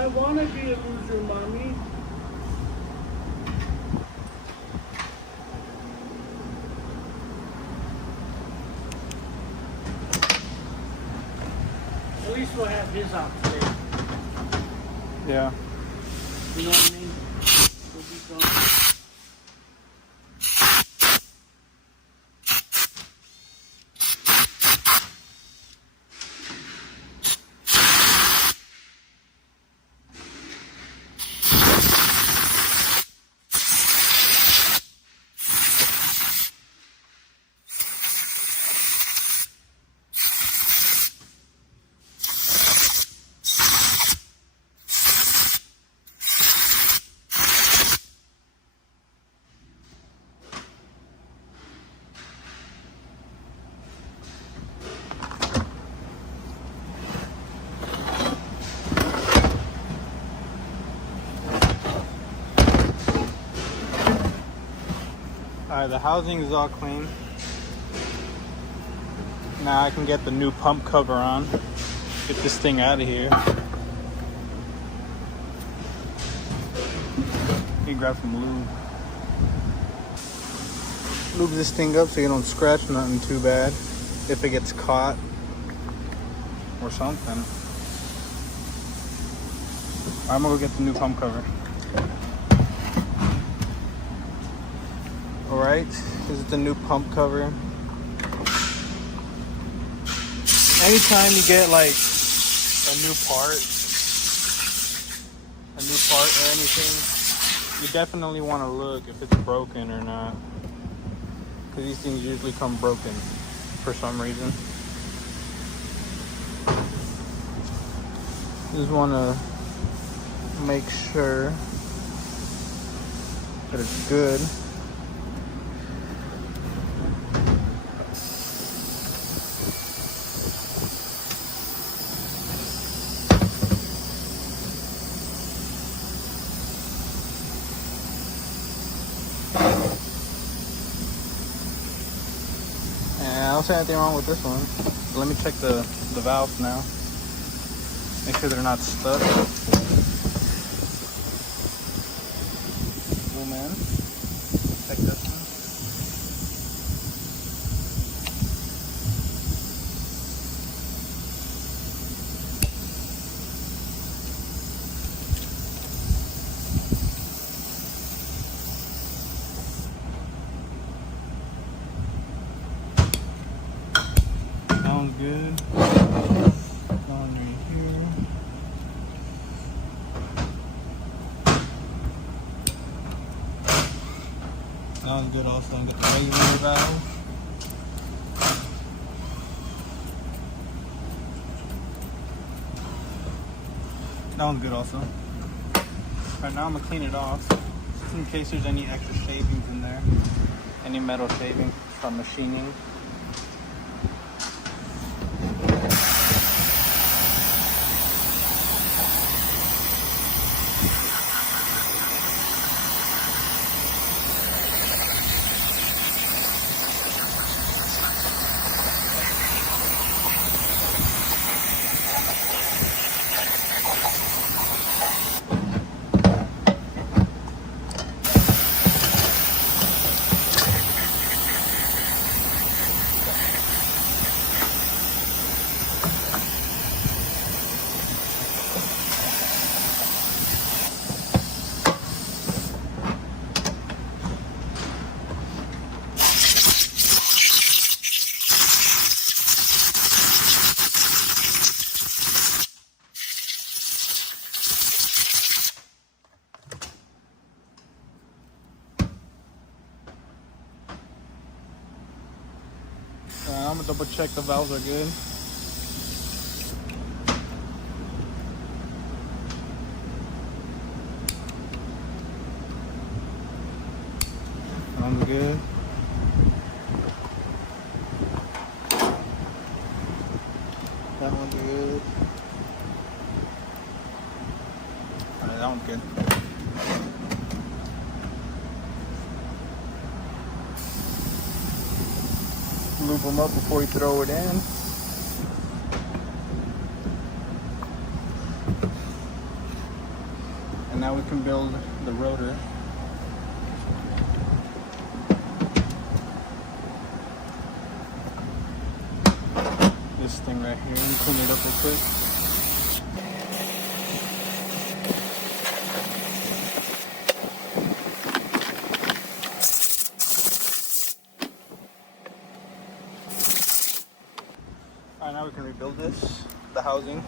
I wanna be a loser, mommy. At least we'll have his out today. Yeah. You know what I mean? We'll be gone. Alright, the housing is all clean. Now I can get the new pump cover on. Get this thing out of here. Let me grab some lube. Lube this thing up so you don't scratch nothing too bad if it gets caught or something. I'm gonna go get the new pump cover. Alright, this is the new pump cover. Anytime you get like a new part or anything, you definitely want to look if it's broken or not. Because these things usually come broken for some reason. Just want to make sure that it's good. I don't see anything wrong with this one. Let me check the valves now. Make sure they're not stuck. Zoom in. Check this one. Sounds good. Going right here. Sounds good also. Got the regulator valve. That one's good also. Right now I'm gonna clean it off just in case there's any extra shavings in there. Any metal shavings from machining. I'm gonna double check the valves are good. Sounds good. That one's good. Alright, that one's good. Lube them up before you throw it in. now we can build the rotor. This thing right here, let me clean it up real quick. Alright, now we can rebuild this, the housing.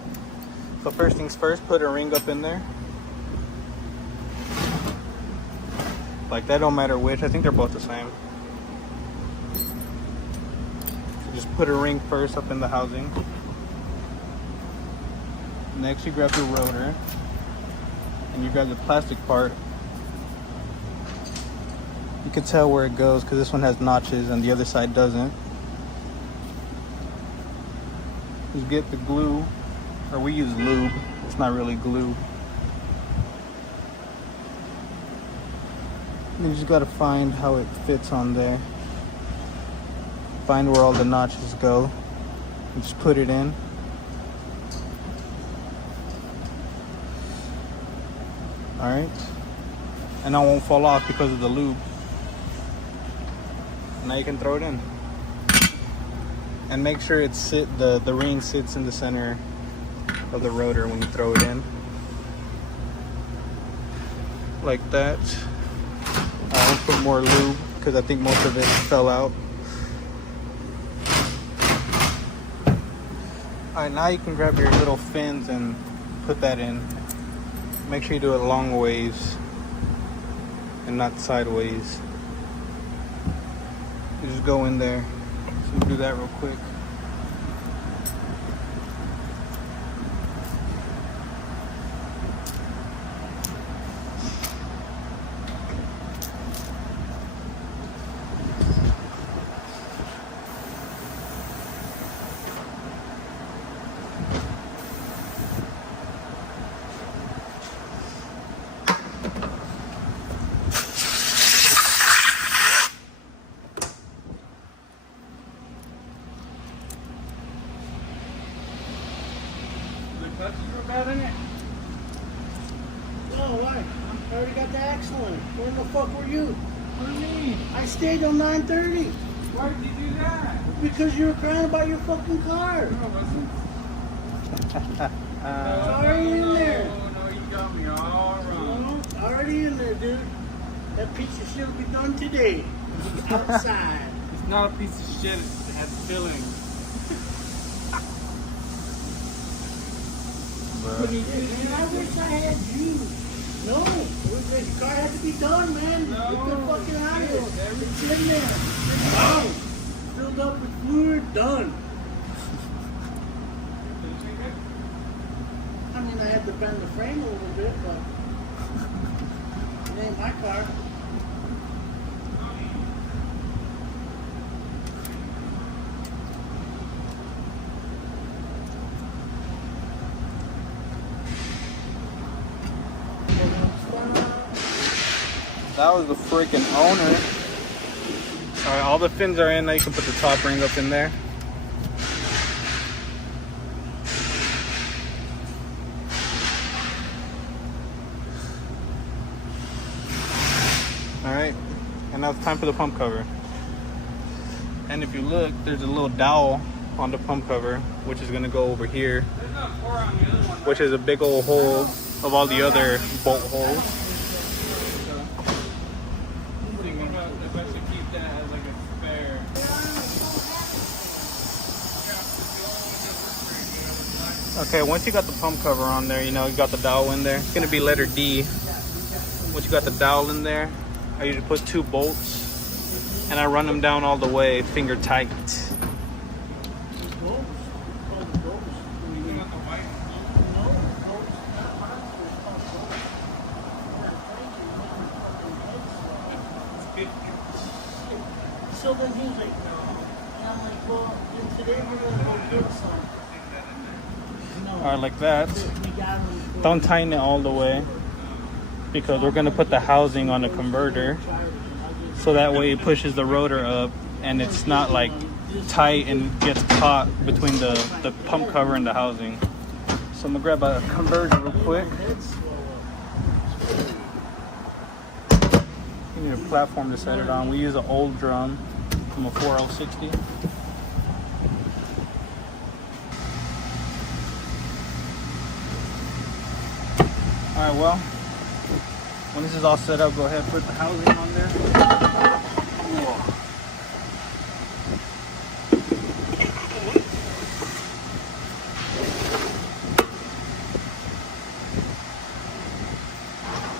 So first things first, put a ring up in there. Like that, don't matter which, I think they're both the same. So just put a ring first up in the housing. Next you grab the rotor and you grab the plastic part. You can tell where it goes because this one has notches and the other side doesn't. Just get the glue, or we use lube, it's not really glue. And you just gotta find how it fits on there. Find where all the notches go and just put it in. Alright, and now it won't fall off because of the lube. Now you can throw it in. And make sure the ring sits in the center of the rotor when you throw it in. Like that. I'll put more lube because I think most of it fell out. Alright, now you can grab your little fins and put that in. Make sure you do it long ways and not sideways. You just go in there. So we'll do that real quick. No, why? I already got the axle in it. Where the fuck were you? What do you mean? I stayed till 9:30. Why did you do that? Because you were crying about your fucking car. No, it wasn't. It's already in there. No, you got me all wrong. No, already in there, dude. That piece of shit will be done today. Outside. It's not a piece of shit. It has filling. Man, I wish I had you. No, the car had to be done, man. No, Get the fucking out of it. It's in there. It's done. Filled up with fluid, done. I mean, I had to bend the frame a little bit, but it ain't my car. That was the freaking owner. Alright, all the fins are in. Now you can put the top ring up in there. Alright, and now it's time for the pump cover. And if you look, there's a little dowel on the pump cover, which is going to go over here, which is a big old hole of all the other bolt holes. Okay, once you got the pump cover on there, you know, you got the dowel in there. It's gonna be letter D. Once you got the dowel in there, I usually put 2 bolts and I run them down all the way, finger tight. So then he was like, no. And I'm like, well, then today we're gonna go get some. Alright, like that. Don't tighten it all the way because we're going to put the housing on the converter so that way it pushes the rotor up and it's not like tight and gets caught between the pump cover and the housing. So I'm going to grab a converter real quick. You need a platform to set it on. We use an old drum from a 4L60. Alright, well, when this is all set up, go ahead and put the housing on there.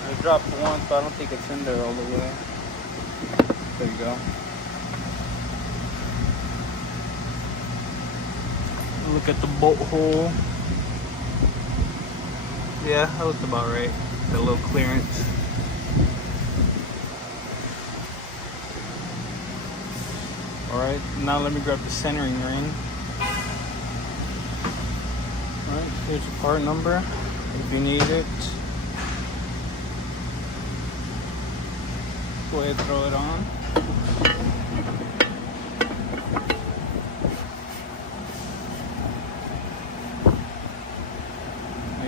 I dropped one, so I don't think it's in there all the way. There you go. Look at the bolt hole. Yeah, that was about right. Got a little clearance. Alright, now let me grab the centering ring. Alright, here's the part number if you need it. Go ahead and throw it on.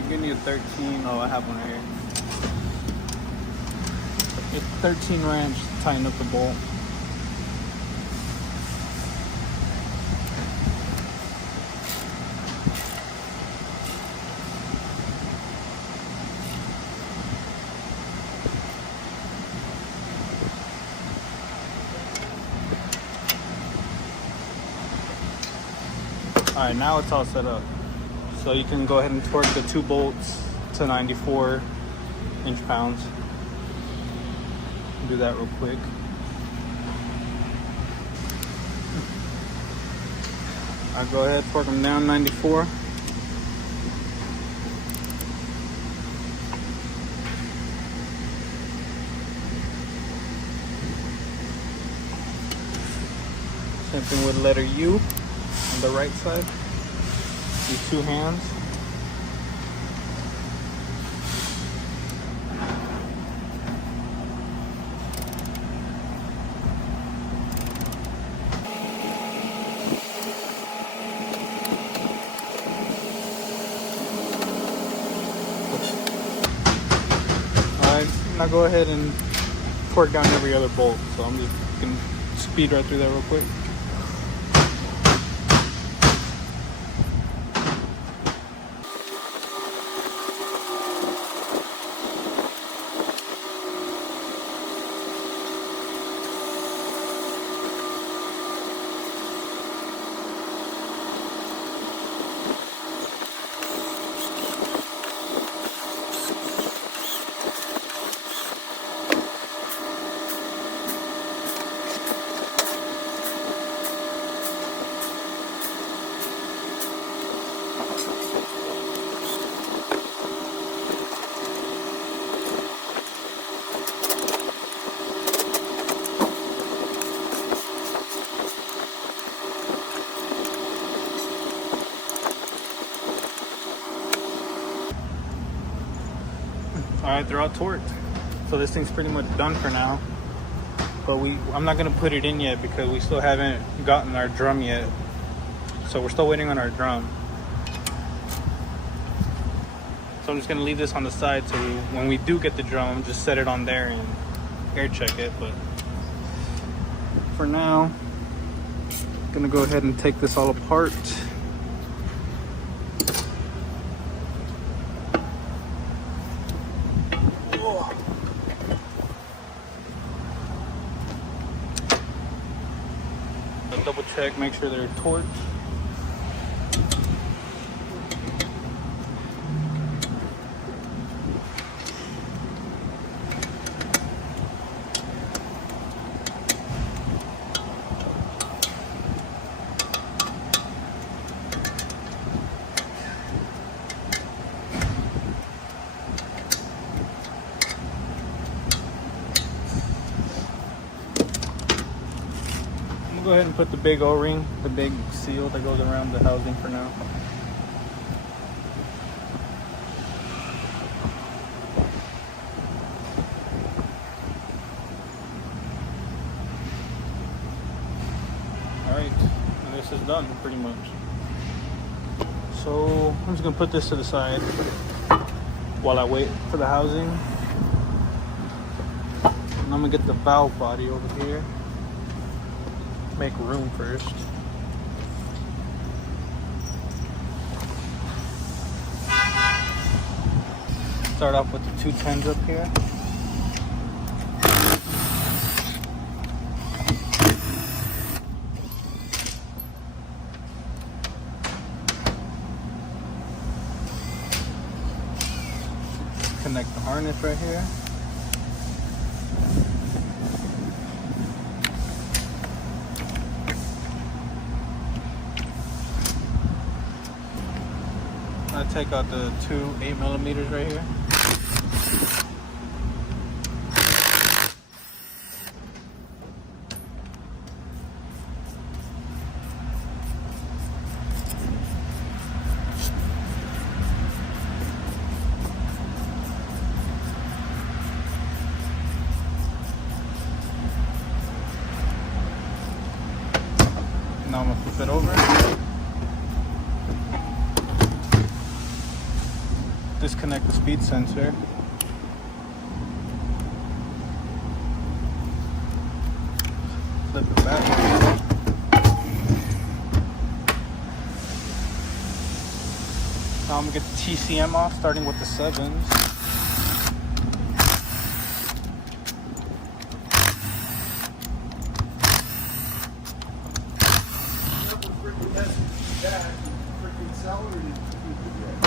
Give me a 13. Oh, I have one right here. It's 13 wrench to tighten up the bolt. Alright, now it's all set up. So you can go ahead and torque the 2 bolts to 94 inch-pounds. Do that real quick. I'll go ahead and torque them down 94. Same thing with letter U on the right side. These 2 hands. Alright, now go ahead and torque down every other bolt. So I'm just gonna speed right through that real quick. Alright, they're all torqued. So this thing's pretty much done for now. But I'm not gonna put it in yet because we still haven't gotten our drum yet. So we're still waiting on our drum. So I'm just gonna leave this on the side so when we do get the drum, just set it on there and air check it. But for now, I'm gonna go ahead and take this all apart. Double check, make sure they're torqued. Go ahead and put the big O-ring, the big seal that goes around the housing for now. Alright, this is done pretty much. So I'm just gonna put this to the side while I wait for the housing. And I'm gonna get the valve body over here. Make room first. Start off with the 210s up here. Connect the harness right here. I take out the two 8mm right here. Now I'm gonna flip it over. Disconnect the speed sensor. Flip it back. Now I'm gonna get the TCM off, starting with the 7s.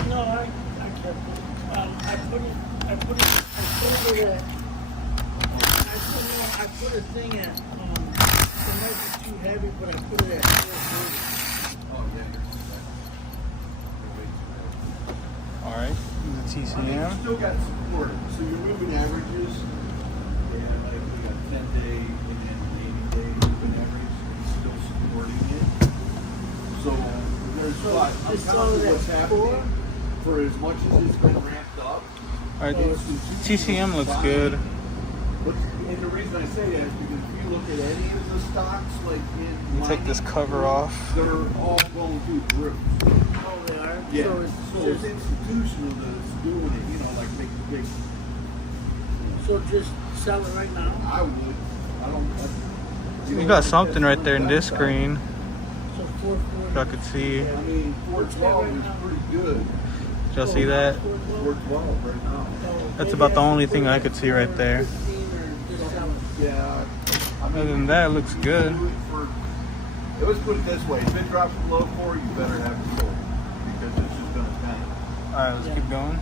No, I kept it. I put a thing at, it might be too heavy, but I put it at 430. Oh, yeah, they're Alright, the TCM. I mean, you still got support. So your moving averages, yeah, like we got 10-day and then 80-day moving average, it's still supporting it. So there's a lot. I'm counting what's happening for as much as it's been ramped up. Alright, TCM looks good. But, and the reason I say that is because if you look at any of the stocks, like in Take this cover off. they're all going through the roof. Oh, they are? Yeah. So So it's institutional that's doing it, you know, like make big. so just sell it right now? I would. I don't. You got something right there in this screen. So 440. Y'all could see. I mean, 412 is pretty good. Did y'all see that? 412 right now. That's about the only thing I could see right there. Yeah. I mean, Other than that, it looks good. Let's put it this way: if it drops below 4, you better have it sold because it's just going to tank. Alright, let's keep going.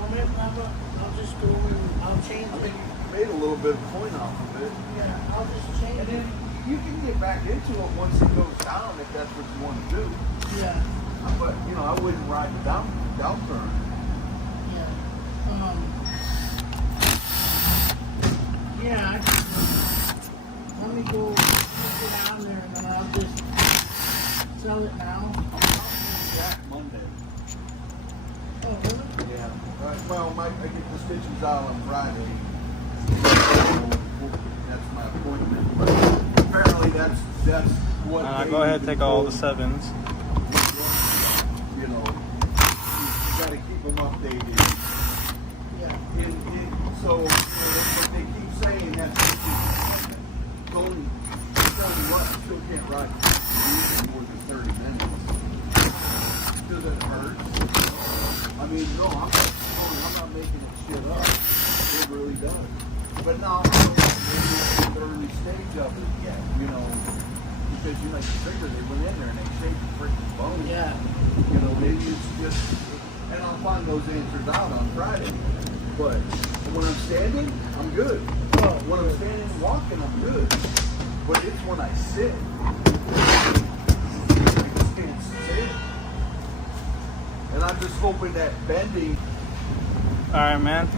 I'll just go and I'll change I it. mean, you made a little bit of point off of it. Yeah, I'll just change And it. then you can get back into it once it goes down if that's what you want to do. Yeah, But, you know, I wouldn't ride the downturn. yeah. Yeah, let me go down there and then I'll just sell it now. Jack Monday. Oh, really? Yeah. Well, I get the stitches out on Friday. That's my appointment. But apparently that's what. Go ahead and take all the 7s. You know, you got to keep them updated. Yeah. So, you know, if they keep saying that's going, tell you what, you still can't ride more than 30 minutes. Does it hurt? I mean, no, I'm not making it shit up. It really does. But now, maybe it's the early stage of it yet, you know, because you know, you figure they went in there and they shaped the freaking bone. Yeah. You know, maybe it's just, and I'll find those answers out on Friday. But when I'm standing, I'm good. When I'm standing and walking, I'm good. But it's when I sit. I just can't sit. And I'm just hoping that bending. Alright, man.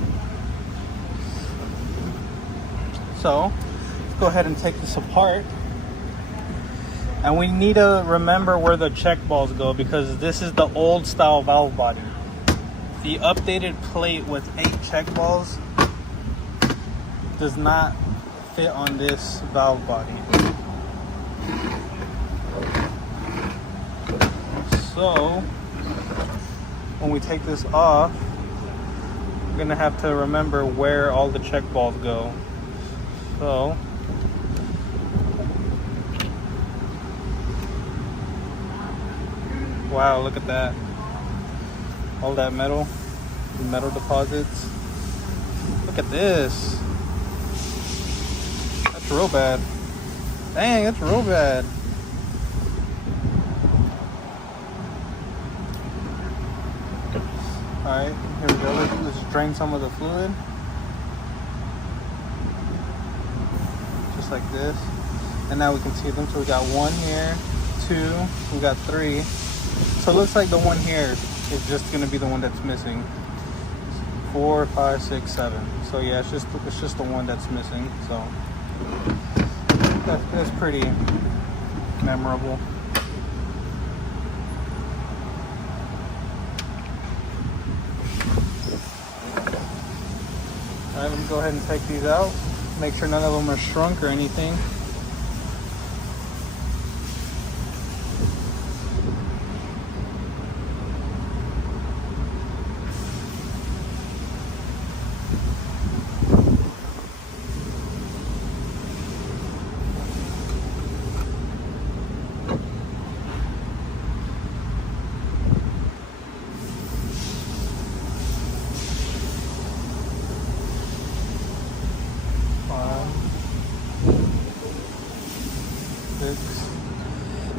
So, let's go ahead and take this apart. And we need to remember where the check balls go because this is the old style valve body. The updated plate with 8 check balls does not fit on this valve body. So, when we take this off, we're gonna have to remember where all the check balls go. So wow, look at that. All that metal deposits. Look at this. That's real bad. Dang, that's real bad. Alright, here we go. Let's drain some of the fluid. Just like this. And now we can see them. So we got 1 here, 2, we got 3. So it looks like the one here is just gonna be the one that's missing. 4, 5, 6, 7. So yeah, it's just the one that's missing. So that's pretty memorable. Alright, let me go ahead and take these out. Make sure none of them are shrunk or anything.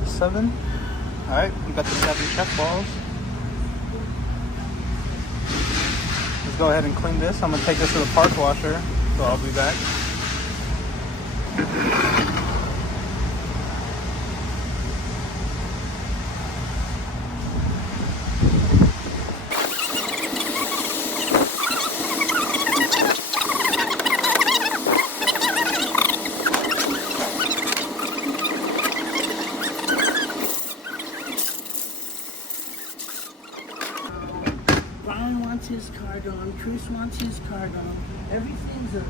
Seven. All right, we got the 7 check balls. Let's go ahead and clean this. I'm gonna take this to the parts washer, so I'll be back. 'Wants his card on, Chris wants his card on. Everything's you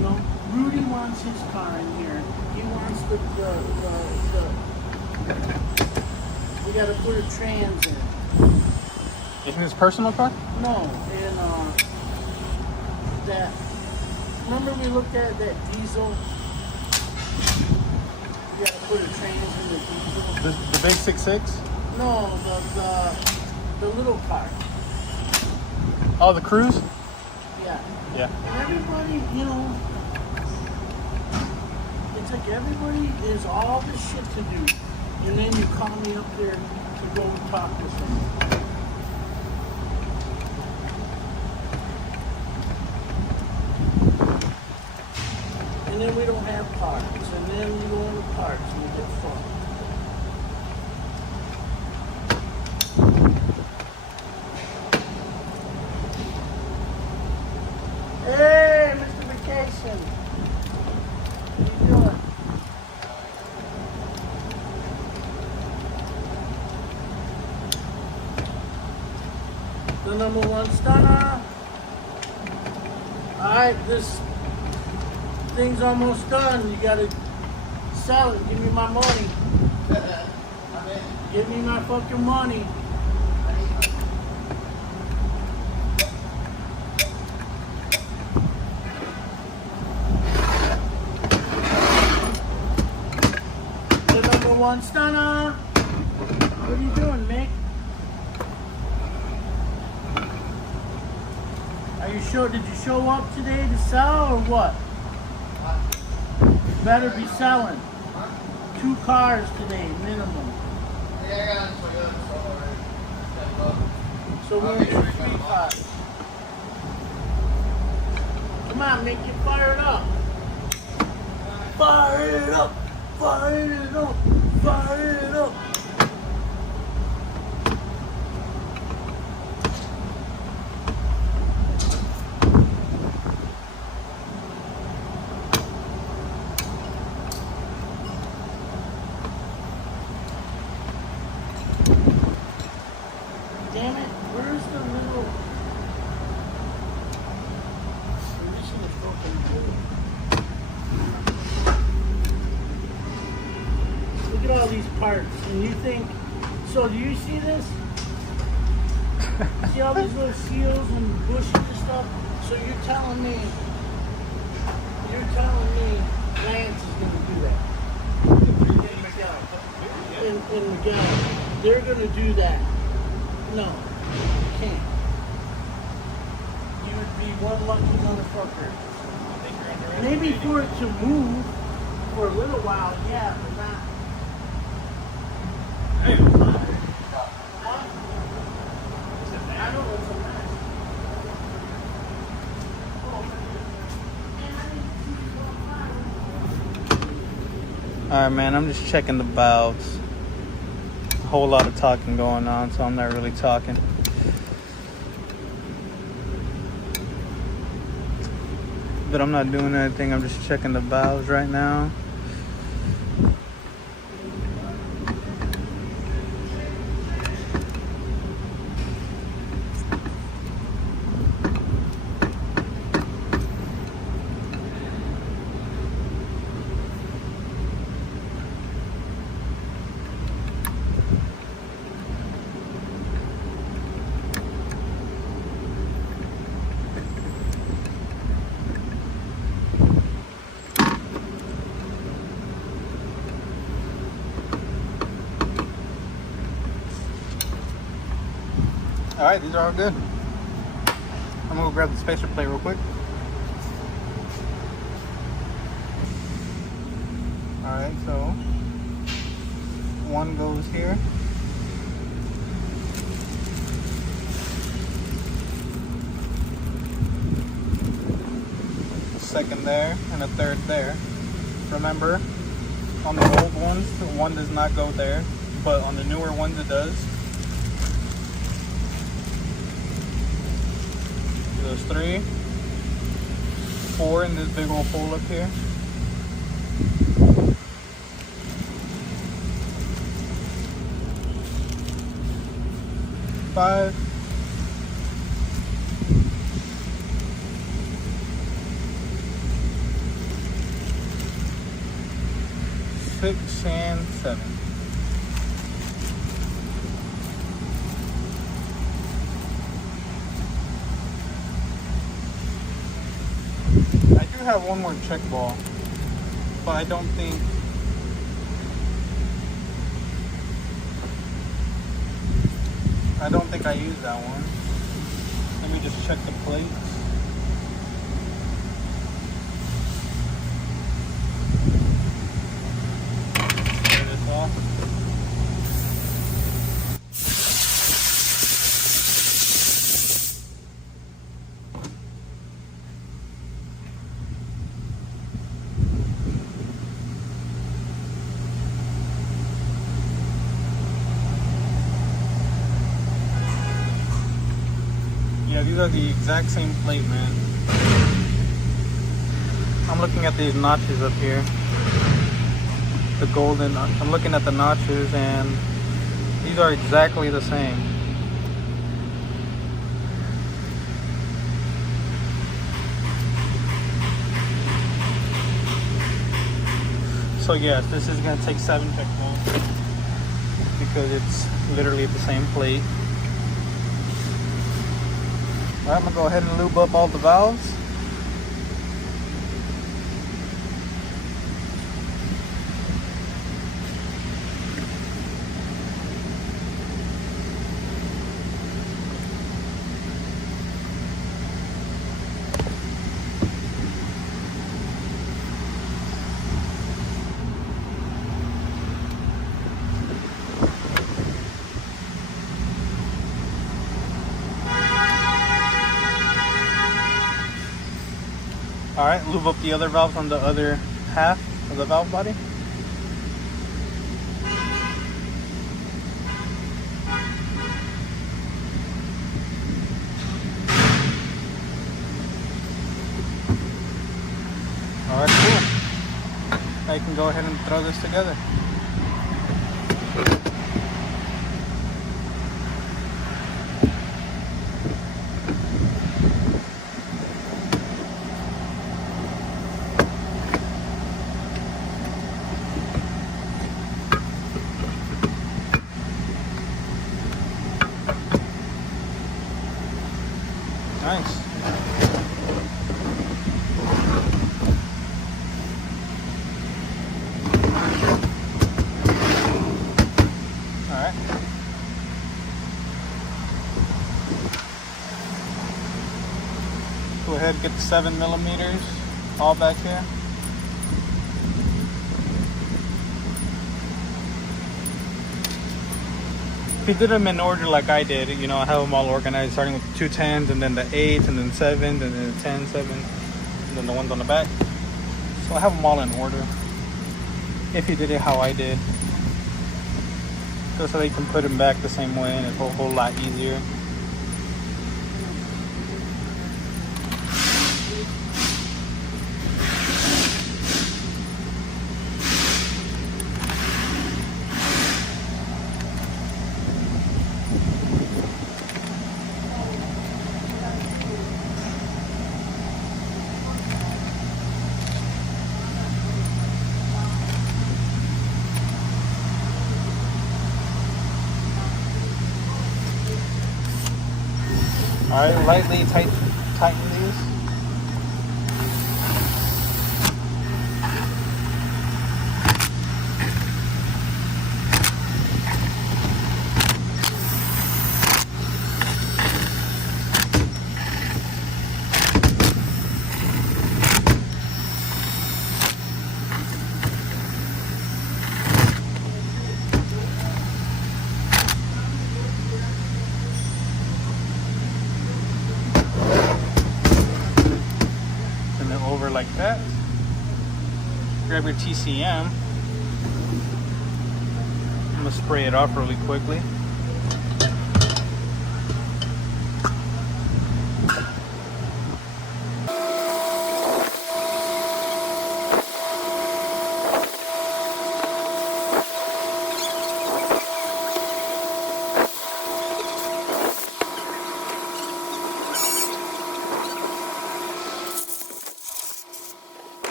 know, Rudy wants his car in here. He wants the we gotta put a trans in. In his personal car? No, in that, remember we looked at that diesel? We gotta put a trans in the diesel. The big 6.6? No, the little car. Oh, the Cruise? Yeah. Yeah. And everybody, you know, it's like everybody is all this shit to do. And then you call me up there to go and talk to someone. And then we don't have parts. And then we go into parts and we get fucked. Hey, Mr. Vacation. What are you doing? The number 1 stunner. Alright, this thing's almost done. You gotta sell it. Give me my money. Give me my fucking money. Number 1 stunner. What are you doing, Mick? Are you sure? Did you show up today to sell or what? You better be selling. 2 cars today, minimum. Yeah, So we're in 3 cars. Come on, Mick, you fire it up. Fire it up. Fire it up. Fire it up. Damn it, where's the little... I'm missing a broken board. Look at all these parts, and you think... So, do you see this? See all these little seals and bushes and stuff? So you're telling me You're telling me Lance is going to do that. In Miguel. They're going to do that. No, you can't. You would be one lucky motherfucker. Maybe for it to move for a little while, yeah, but not. I know it's a mess. Alright, man, I'm just checking the valves. A whole lot of talking going on, so I'm not really talking. But I'm not doing anything, I'm just checking the valves right now. Alright, these are all good. I'm gonna go grab the spacer plate real quick. Alright, so one goes here. A second there, and a third there. Remember, on the old ones, one does not go there, but on the newer ones it does. There's 3, 4 in this big old hole up here. 5. 6 and 7. I have one more check ball, but I don't think I used that one. Let me just check the plates. Tear this off. Yeah, these are the exact same plate, man. I'm looking at these notches up here. The golden, I'm looking at the notches and these are exactly the same. So yes, this is gonna take 7 check balls because it's literally the same plate. Alright, I'm gonna go ahead and lube up all the valves. Alright, lube up the other valves on the other half of the valve body. Alright, cool. Now you can go ahead and throw this together. Nice. Go ahead and get the 7mm all back here. If you did them in order like I did, you know, I have them all organized, starting with the 2 10s and then the 8s and then 7s and then the 10, 7, and then the ones on the back. So I have them all in order. If you did it how I did. Just so they can put them back the same way and it's a whole lot easier. Alright, lightly tighten these. Like that. Grab your TCM. I'm gonna spray it off really quickly.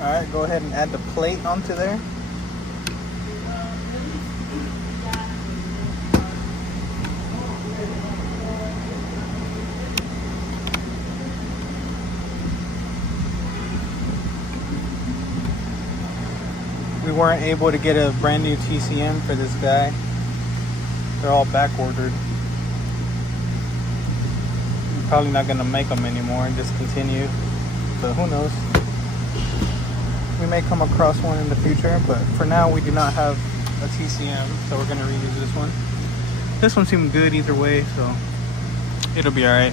Alright, go ahead and add the plate onto there. We weren't able to get a brand new TCM for this guy. They're all back ordered. We're probably not going to make them anymore and discontinued, but who knows. We may come across one in the future, but for now we do not have a TCM, so we're going to reuse this one. This one seemed good either way, so it'll be alright.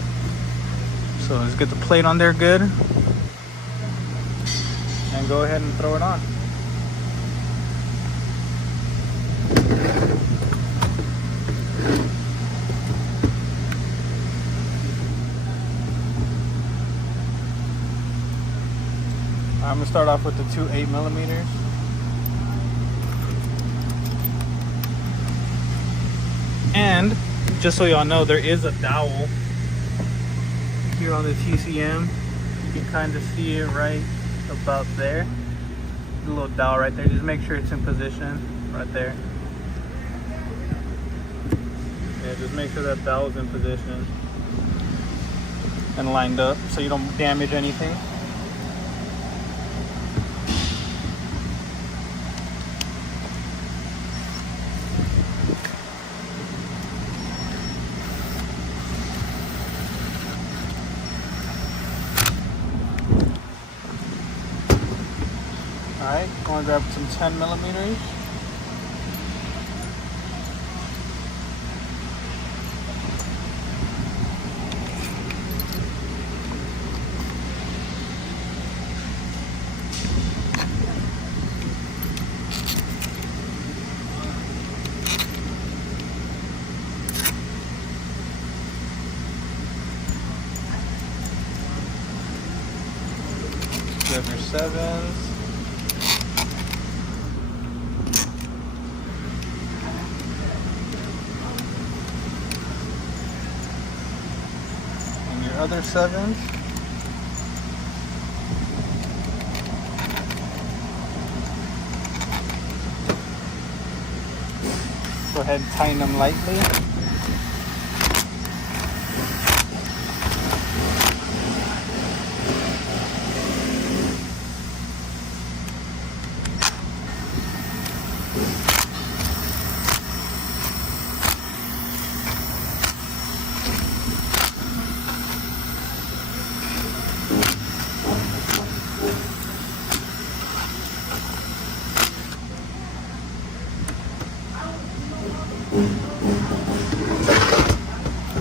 So let's get the plate on there good and go ahead and throw it on. I'm gonna start off with the 2 8mm. And just so y'all know, there is a dowel here on the TCM. You can kind of see it right about there. The little dowel right there. Just make sure it's in position right there. Yeah, just make sure that dowel's in position and lined up so you don't damage anything. Alright, going to grab some 10mm. Grab your 7s. Other 7s. Go ahead and tighten them lightly.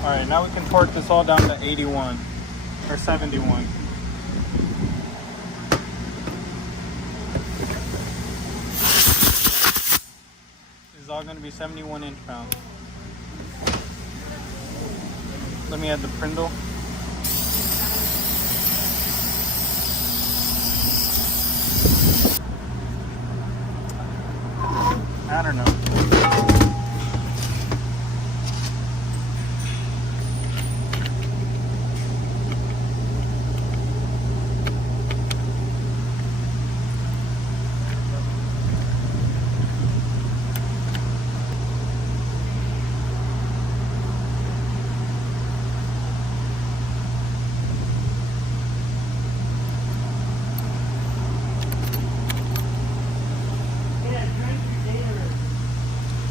Alright, now we can torque this all down to 81 or 71. This is all going to be 71 inch-pounds. Let me add the prindle. I don't know.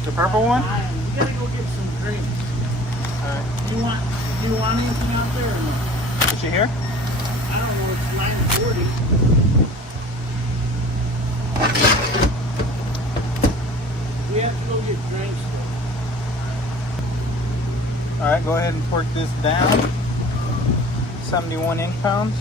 The purple one? We gotta go get some drinks. Alright. Do you want anything out there or no? Is she here? I don't know, it's 9:40. We have to go get drinks though. Alright, go ahead and torque this down. 71 inch-pounds.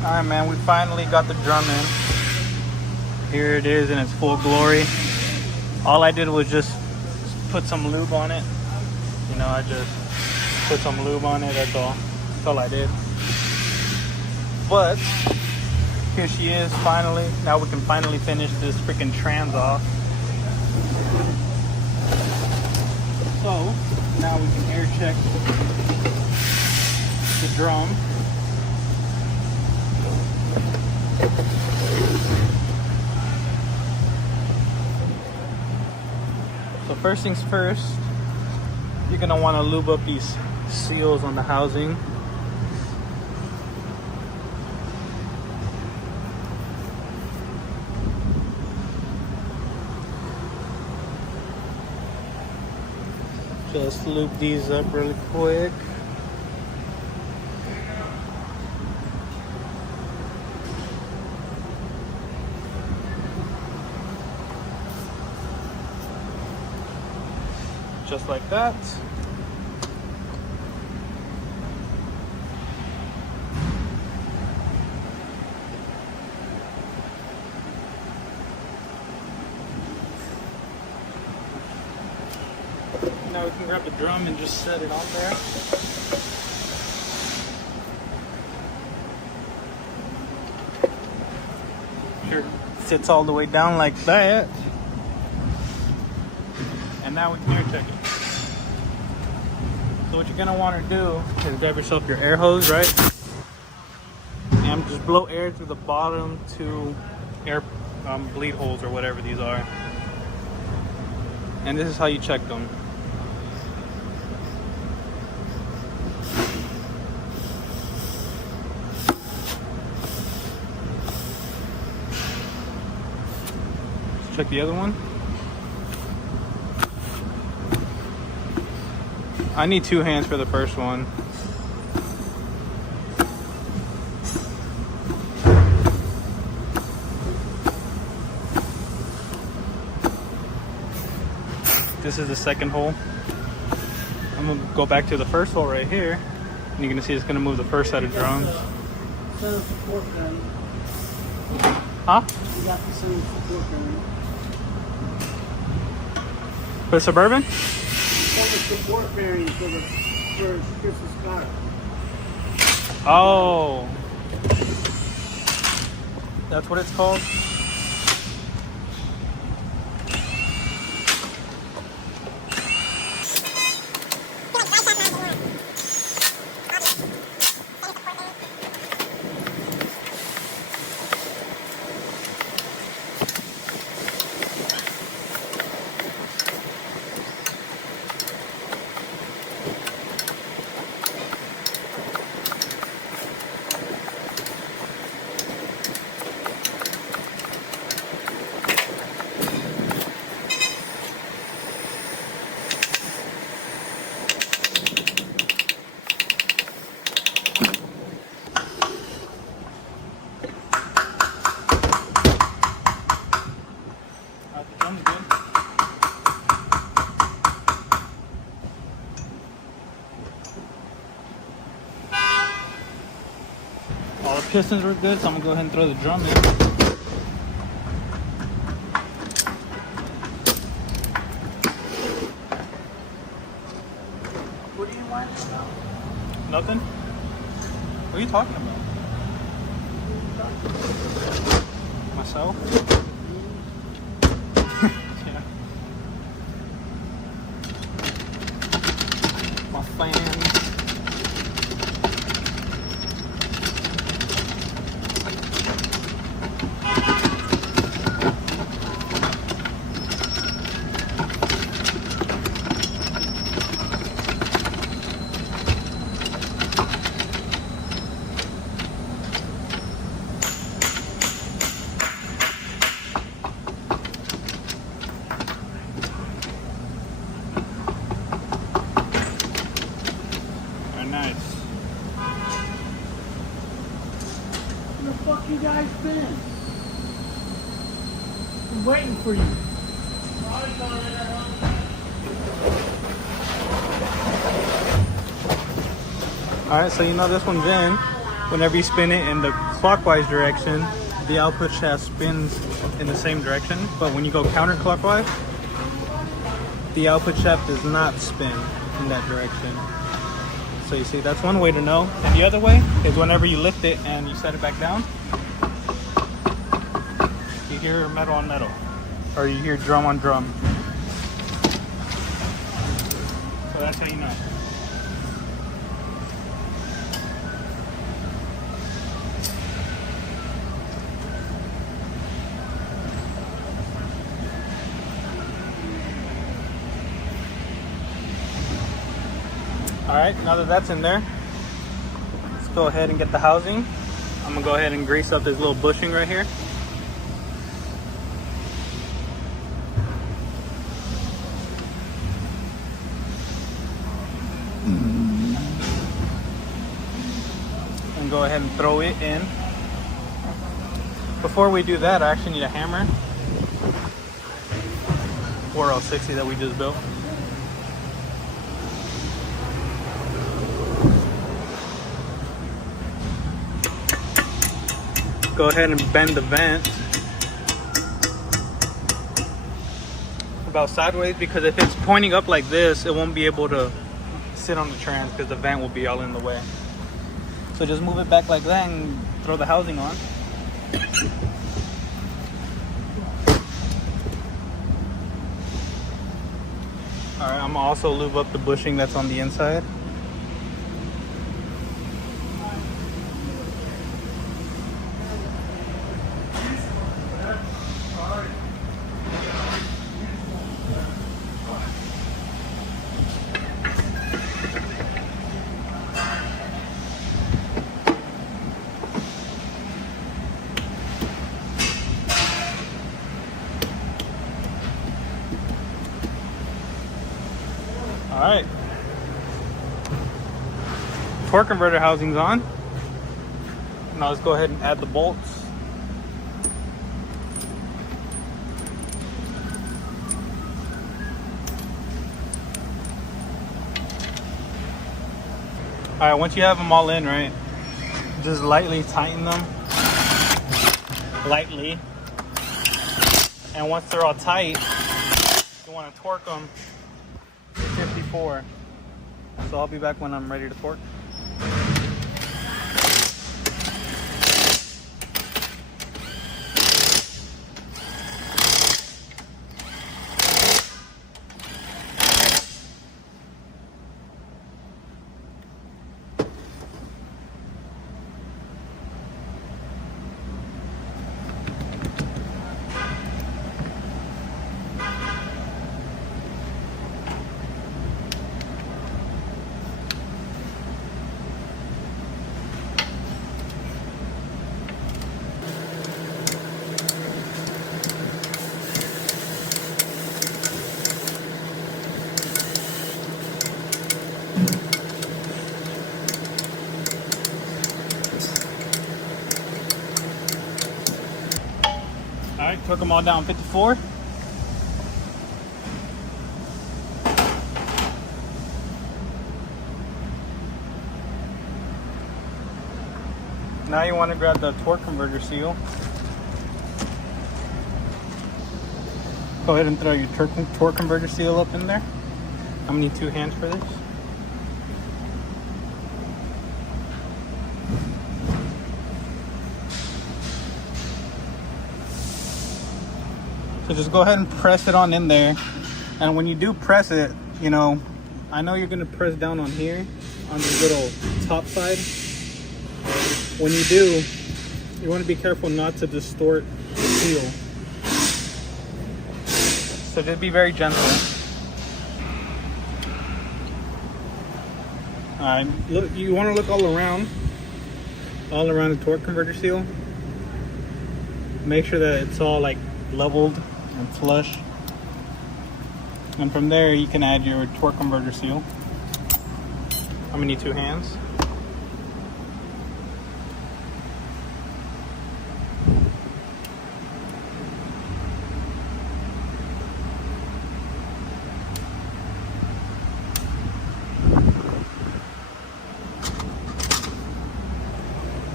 Alright man, we finally got the drum in. Here it is in its full glory. All I did was just put some lube on it. You know, I just put some lube on it, that's all. That's all I did. But here she is finally. Now we can finally finish this freaking trans off. So now we can air check the drum. So first things first, you're gonna want to lube up these seals on the housing. Just lube these up really quick. just like that. Now we can grab the drum and just set it on there. Sure, sits all the way down like that. And now we can air check it. So what you're gonna want to do is grab yourself your air hose, right? And just blow air through the bottom two air bleed holes or whatever these are. And this is how you check them. Let's check the other one. I need 2 hands for the first one. This is the second hole. I'm gonna go back to the first hole right here, and you're gonna see it's gonna move the first set of drums. Center support bearing. Huh? You got the center support bearing. For the Suburban? Center support bearing for Chris's car. Oh, that's what it's called. All the pistons were good, so I'm gonna go ahead and throw the drum in. What do you want about? Nothing? What are you talking about? Myself? Yeah. My fan. Nice. Where the fuck you guys been? I'm waiting for you. Alright, so you know this one's in. Whenever you spin it in the clockwise direction, the output shaft spins in the same direction. But when you go counterclockwise, the output shaft does not spin in that direction. So you see, that's one way to know. And the other way is whenever you lift it and you set it back down, you hear metal on metal, or you hear drum on drum. So that's how you know. Alright, now that that's in there, let's go ahead and get the housing. I'm gonna go ahead and grease up this little bushing right here. And go ahead and throw it in. Before we do that, I actually need a hammer. 4L60 that we just built. go ahead and bend the vent about sideways, because if it's pointing up like this, it won't be able to sit on the trans because the vent will be all in the way. So just move it back like that and throw the housing on. Alright, I'm gonna also lube up the bushing that's on the inside. Alright. Torque converter housing's on. Now let's go ahead and add the bolts. Alright, once you have them all in, right, just lightly tighten them. Lightly. And once they're all tight, you want to torque them 54. So I'll be back when I'm ready to torque. Alright, took them all down 54. Now you want to grab the torque converter seal. Go ahead and throw your torque converter seal up in there. I'm gonna need 2 hands for this. So just go ahead and press it on in there. And when you do press it, you know, I know you're gonna press down on here, on the little top side. When you do, you wanna be careful not to distort the seal. So just be very gentle. Look, you wanna look all around the torque converter seal. Make sure that it's all like leveled and flush, and from there you can add your torque converter seal. I'm gonna need 2 hands.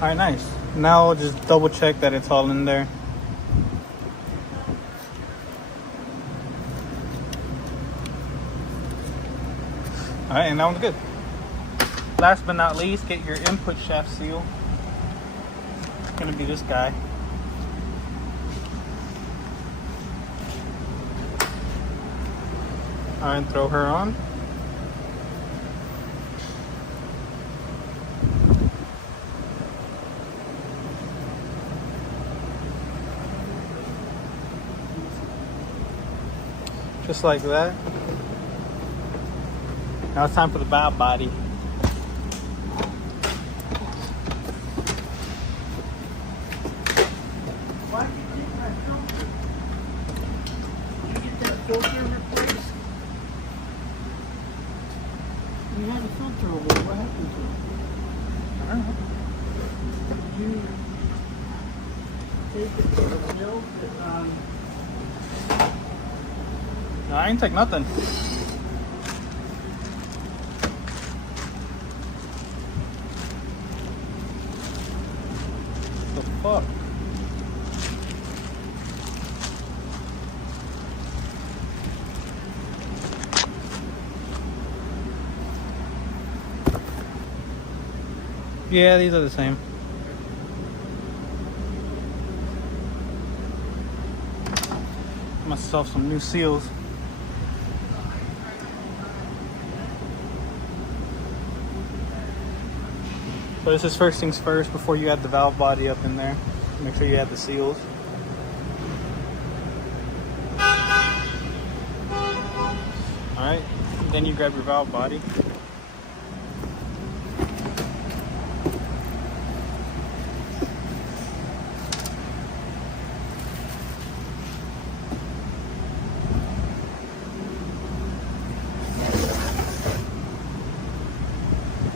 Alright, nice. Now I'll just double check that it's all in there. Alright, and that one's good. Last but not least, get your input shaft seal. It's gonna be this guy. Alright, and throw her on. Just like that. Now it's time for the valve body. Why did you take my filter? Did you get that filter replaced? You had a filter over there. What happened to it? I don't know. Did you take it to the mill? No, I ain't take nothing. The fuck? Yeah, these are the same. Myself some new seals. So this is first things first before you add the valve body up in there. Make sure you add the seals. Alright, then you grab your valve body.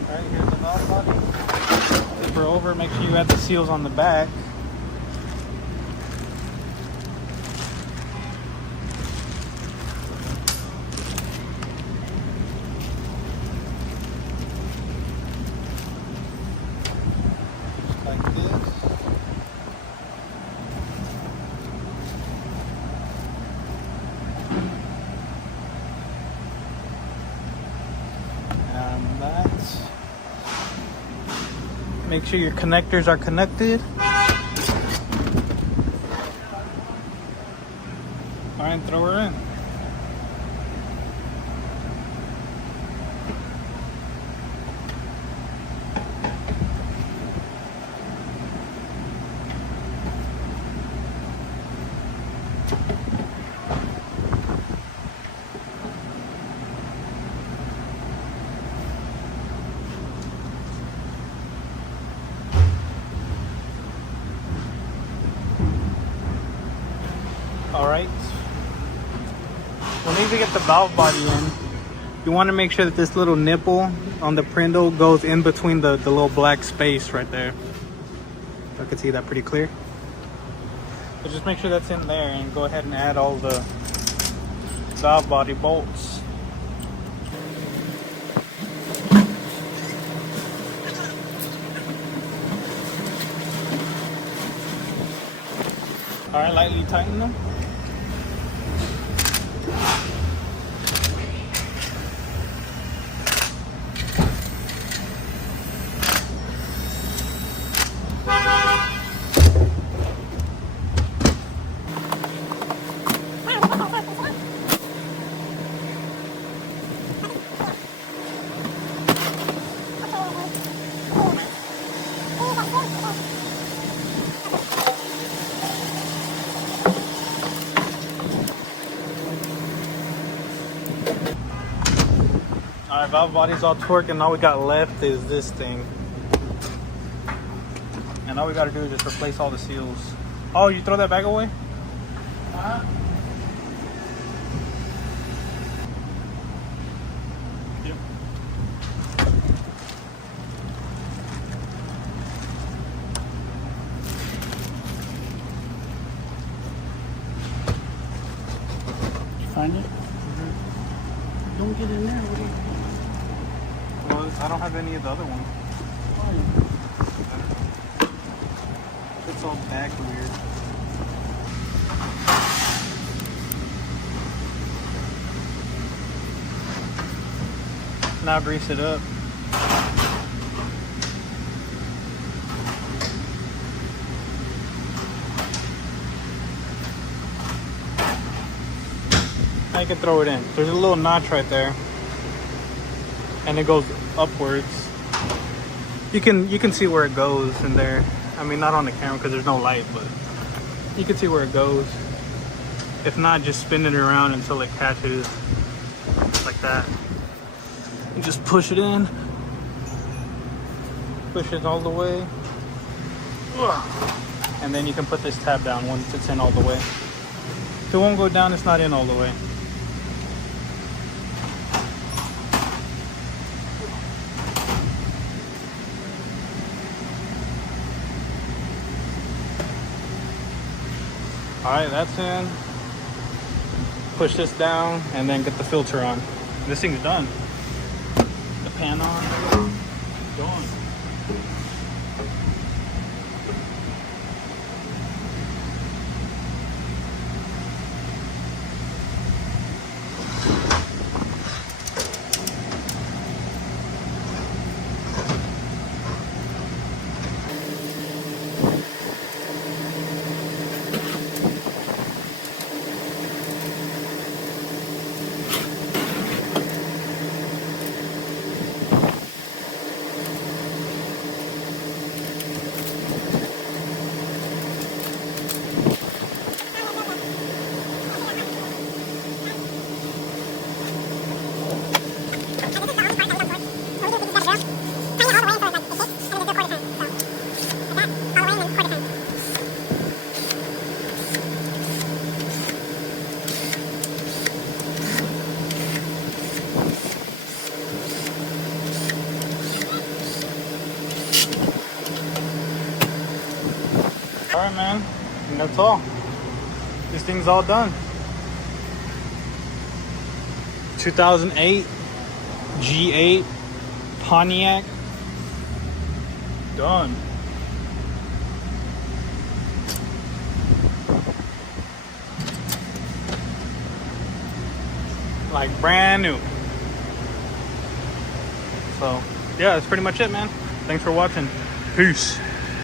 Alright, here's the valve body. Flip her over, make sure you add the seals on the back. Like this. And that. Make sure your connectors are connected. Alright, throw her in. Alright, whenever you get the valve body in, you want to make sure that this little nipple on the prindle goes in between the little black space right there. I can see that pretty clear. So just make sure that's in there and go ahead and add all the valve body bolts. Alright, lightly tighten them. Alright, valve body's all torqued, and all we got left is this thing. And all we gotta do is just replace all the seals. Oh, you throw that bag away? Huh? Yep. Did you find it? Don't get in there. What do you think? Well, I don't have any of the other ones. It's all back weird. Now grease it up. Now you can throw it in. There's a little notch right there, and it goes upwards. You can see where it goes in there. I mean, not on the camera because there's no light, but you can see where it goes. If not, just spin it around until it catches like that. And just push it in. Push it all the way. And then you can put this tab down once it's in all the way. If it won't go down, it's not in all the way. Alright, that's in. Push this down and then get the filter on. This thing's done. The pan on. Going. right, man. And that's all. This thing's all done. 2008 G8 Pontiac. Done. Like brand new. So yeah, that's pretty much it, man. Thanks for watching. Peace.